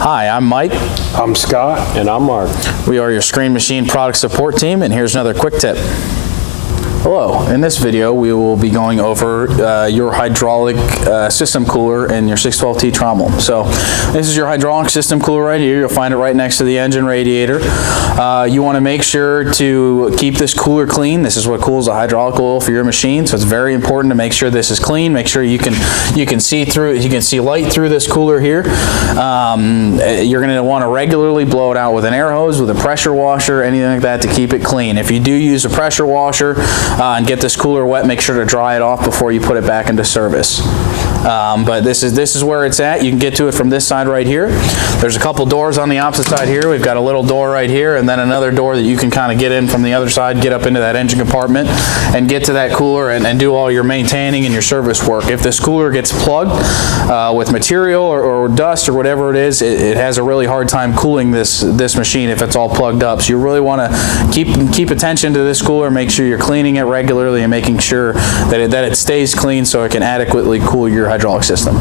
Hi, I'm Mike. I'm Scott. And I'm Mark. We are your Screen Machine product support team, and here's another quick tip. Hello, in this video we will be going over your hydraulic system cooler in your 612T Trommel. So this is your hydraulic system cooler right here. You'll find it right next to the engine radiator. You want to make sure to keep this cooler clean. This is what cools the hydraulic oil for your machine, so it's very important to make sure this is clean. Make sure you can see through, you can see light through this cooler here. You're going to want to regularly blow it out with an air hose, with a pressure washer, anything like that to keep it clean. If you do use a pressure washer and get this cooler wet, make sure to dry it off before you put it back into service. But this is where it's at. You can get to it from this side right here. There's a couple doors on the opposite side here. We've got a little door right here, and then another door that you can kind of get in from the other side, get up into that engine compartment, and get to that cooler and do all your maintaining and your service work. If this cooler gets plugged with material or dust or whatever it is, it has a really hard time cooling this machine if it's all plugged up. So you really want to keep attention to this cooler, make sure you're cleaning it regularly and making sure that it stays clean so it can adequately cool your hydraulic system.